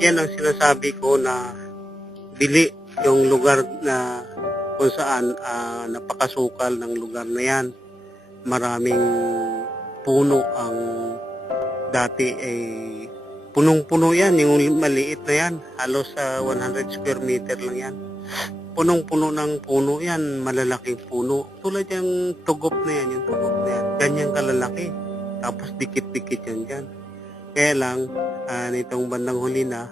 Yan ang sinasabi ko na Bili, yung lugar na kung saan napakasukal ng lugar na yan. Maraming puno ang dati ay punong-puno yan, yung maliit na yan. Halos 100 square meter lang yan. Punong-puno ng puno yan, malalaking puno. Tulad yung tugop na yan, yung tugop na yan. Ganyan kalalaki. Tapos dikit-dikit yan dyan. Kaya lang, nitong bandang huli na,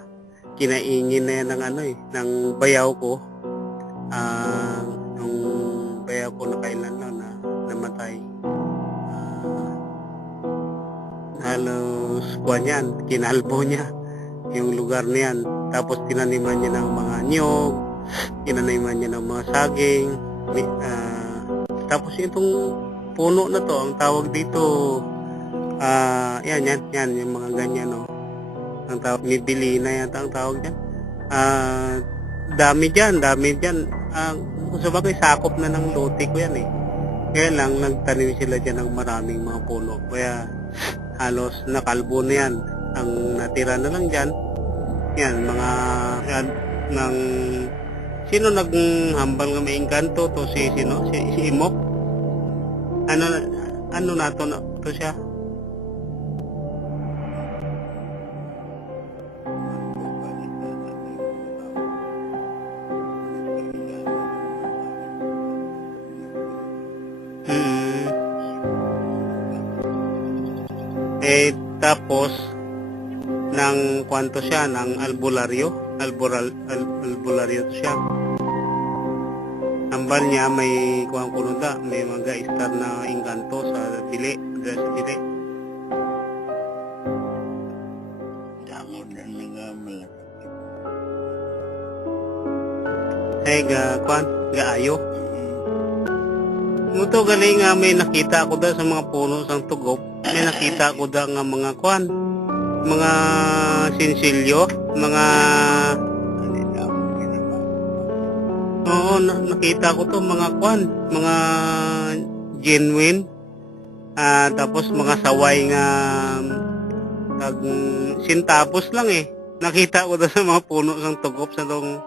kinaingin na yan ng bayaw ko. Yung bayaw ko na kailan na namatay. Halos buwan yan, kinalbo niya yung lugar na yan. Tapos tinaniman niya ng mga nyog, tinaniman niya ng mga saging. Tapos itong puno na to, ang tawag dito, yan, yung mga ganyan, no. Ang tawag, Mibili na yata ang tawag dyan. Dami dyan. Kung sabagay, sakop na ng lote ko yan eh. Kaya lang, nagtanim sila dyan ng maraming mga puno. Kaya, halos nakalbo na yan. Ang natira na lang dyan, yan, mga, sino naghambal nga may engkanto to? Si Imok? Ano na to siya? Tapos ng kwanto siya ng albularyo to siya. Ambal niya may kuwang kunuda, may mga star na engkanto sa dili. Gaayo. Muto galing nga may nakita ko da sa mga puno sang tugop. May nakita ko da nga mga mga sinsilyo, nakita ko to mga mga genuine. Tapos mga saway nga sintapos lang eh. Nakita ko da sa mga puno sang tugop sa tong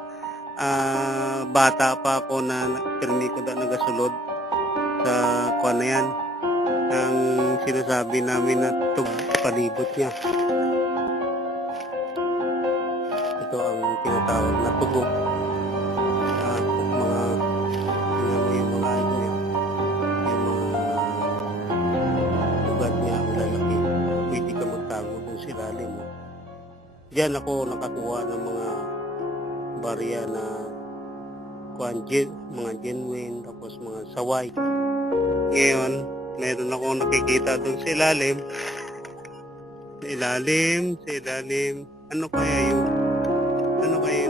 bata pa ako na pirmi ko da nagasulod sa na yan. Ang sinasabi namin na palibot niya. Ito ang tinatawag na tugok. Yung mga ugat niya ang lalaki. Pwede ka magtago kung silalim mo. Diyan ako nakakuha ng mga barya na mga genuine, tapos mga saway. Ngayon, meron ako nakikita doon sa ilalim. Ano kaya yung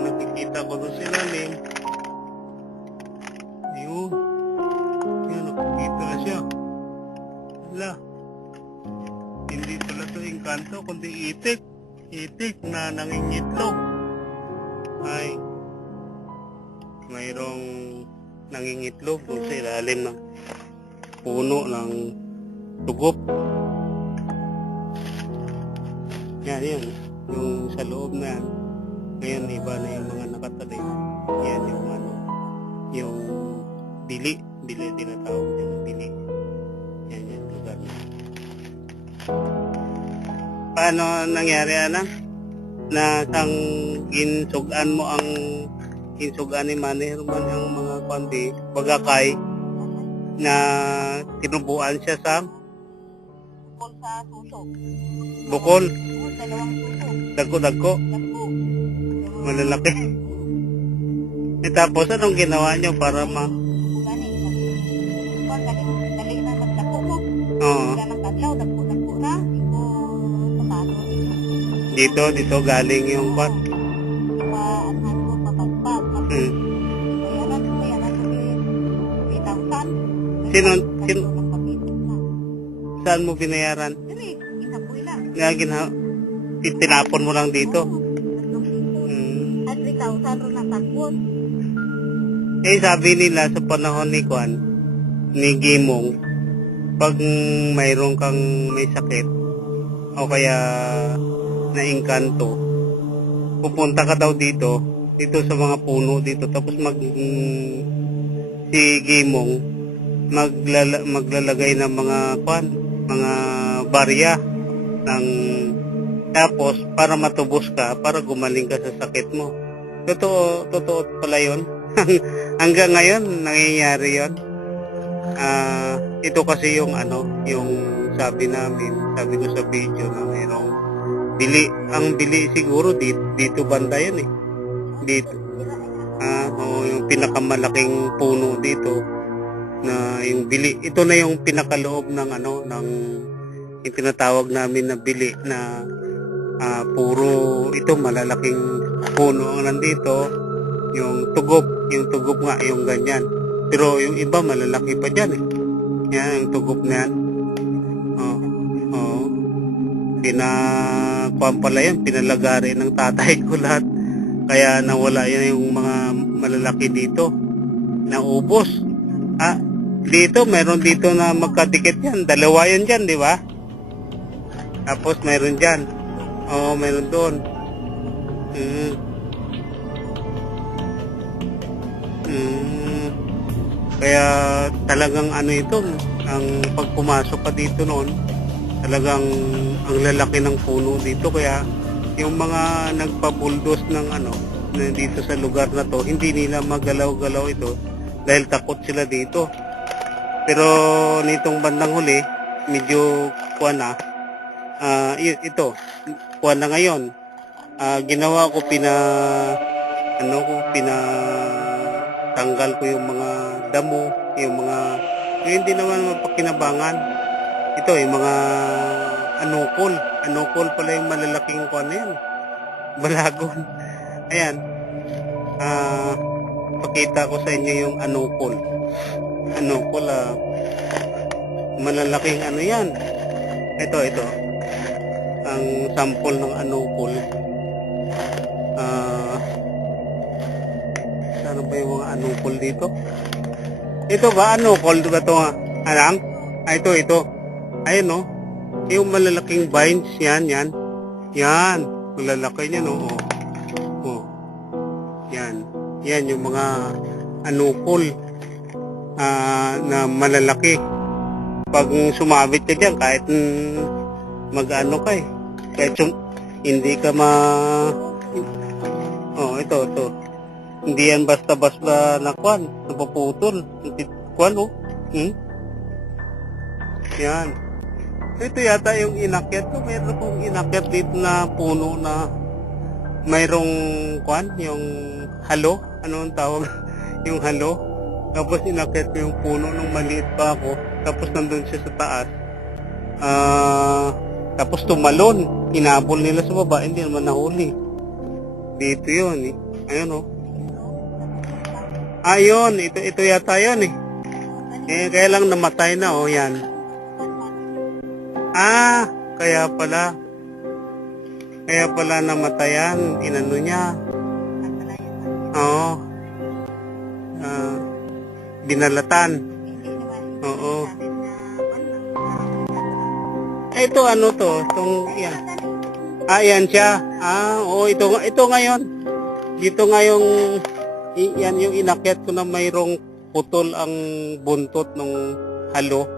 nakikita ko doon sa ilalim? Ayun, nakikita siya. Wala, hindi pala ito engkanto kundi itik na nangingitlog. Ay, mayroong nangingitlog doon sa ilalim ng puno ng tugop. Yan, yung sa loob na yan. Ngayon, iba na yung mga nakatalim. Yan yung bili tinatawag yung bili. Yan yung lugar na. Paano nangyari, na sang ginsugan mo ang ginsugan ni Manny Herman ang mga bagakay na tinubuan siya sa bukol sa suso. Bukol? Dalawang suso. Dagko? Malalaki. Tapos anong ginawa niyo para Dali na magdako mo. Oo. Wala ng kadlaw, dagko na. Sa pano. Dito galing yung Anhan ko papagpag. Saan mo binayaran? Dili, isapoy lang. Tinapon mo lang dito. At 3,000 ron na tagpon. Sabi nila sa panahon ni Gimong, pag mayroon kang may sakit o kaya na engkanto, pupunta ka daw dito sa mga puno dito, tapos si Gimong maglalagay ng mga mga barya ng, tapos para matubos ka, para gumaling ka sa sakit mo. Totoo pala yun. Hanggang ngayon nangyayari yun. Ito kasi yung yung sabi ko sa video na mayroong bili. Ang bili siguro dito banda yun eh. Dito. Yung pinakamalaking puno dito na yung bili. Ito na yung pinakaloob ng ng yung tinatawag namin na bili na puro ito malalaking puno ang nandito. Yung tugob nga yung ganyan. Pero yung iba malalaki pa dyan eh. Yan, yung tugob na yan. Pinakuan pala yan, pinalagari ng tatay ko lahat. Kaya nawala yan yung mga malalaki dito. Naubos. Dito, meron dito na magkadikit yan. Dalawa yan dyan, di ba? Tapos meron dyan. Meron doon. Kaya talagang ito, ang pagpumasok ka dito noon, talagang ang lalaki ng puno dito. Kaya yung mga nagpabuldos ng na dito sa lugar na to, hindi nila magalaw-galaw ito dahil takot sila dito. Pero nitong bandang huli, medyo ito, kuha na ngayon. Ginawa ko tanggal ko yung mga damo, yung hindi naman mapakinabangan. Ito, yung mga anukol pala yung malalaking kuha na yan. Balagon. Ayan. Pakita ko sa inyo yung anukol. Malalaking yan. Ito. Ang sample ng anukol. Ano ba yung mga anukol dito? Ito ba anukol? Diba ito alam? Ito. Ayun no? Yung malalaking vines, yan. Malalaki niyan, Yan yung mga anukol na malalaki. Pag sumabit ka dyan, kahit mag-ano ka eh. Kahit hindi ka ito. Hindi yan basta-basta napuputol. Yan. Ito yata yung inakyat ko. Meron kong inakyat dito na puno na mayroong yung halo. Ano ang tawag? Yung halo. Tapos inakyat ko yung puno nung maliit pa ako. Tapos nandun siya sa taas. Tapos tumalon. Inabol nila sa baba. Hindi naman nahuli. Dito yun eh. Ayun Ayun. Ito yata yun eh. Kaya lang namatay na yan. Kaya pala namatayan. Inano niya. Binalatan. Oo. Ito to? Yan. Yan siya. Ito ngayon. Dito ngayong yan yung inakyat ko na mayroong putol ang buntot ng halo.